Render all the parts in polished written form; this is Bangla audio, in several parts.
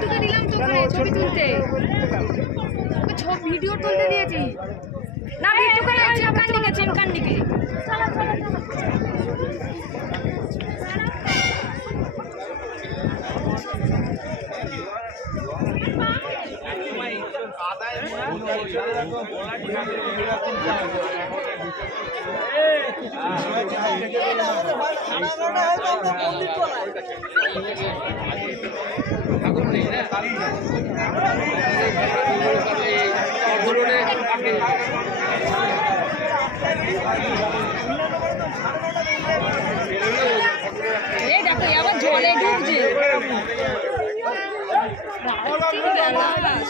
বিট্টুকে দিলাম তো ওখানে ছবি তুলতে, ওকে ছবি ভিডিও তুলতে দিয়েছি। না বিট্টুকে চিমকান দিকে এই দেখো আবার জলে ডুবছে,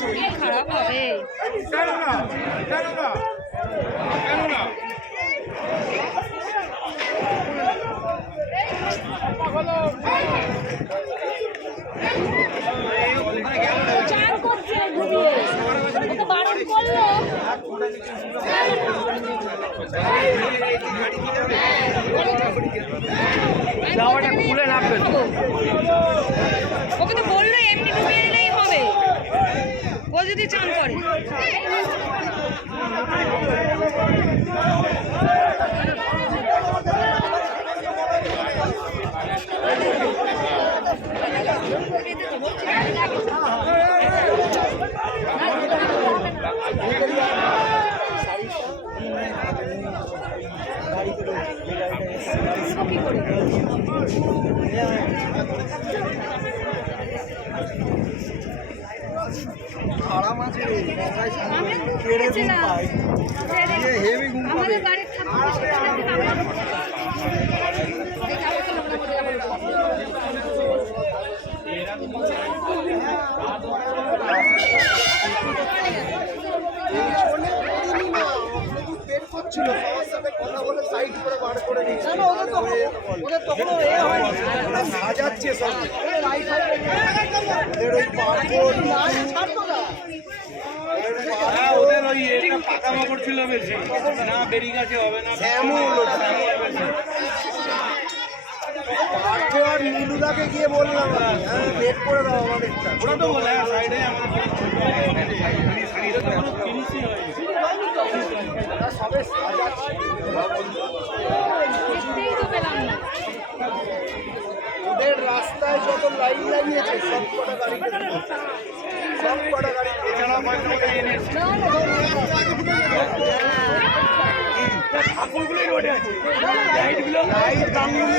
শরীর খারাপ হবে। চান করছে বারণ করলো, খুলে নামবে। ওকে তো বললো এমনি ডুবিয়ে দিলেই হবে, ও যদি চান করে। আমাদের বাড়ির সাজাচ্ছে সব ওদের ওই এটা পাকা মাকড় ছিল বেশি, না বেরিয়ে গেছে হবে না। আর নীলুদাকে গিয়ে বললাম বের করে দাও আমাদেরটা, ওরা তো বলে সাইডে আমাদের ফিনিশই হয়নি। সবে সাজাচ্ছে। ওদের রাস্তায় যত লাইন লাগিয়েছে সব কটা গাড়ি এছাড়া ঠাকুরগুলোই রোডে আছে, লাইটগুলো লাইট গাঙ্গুলি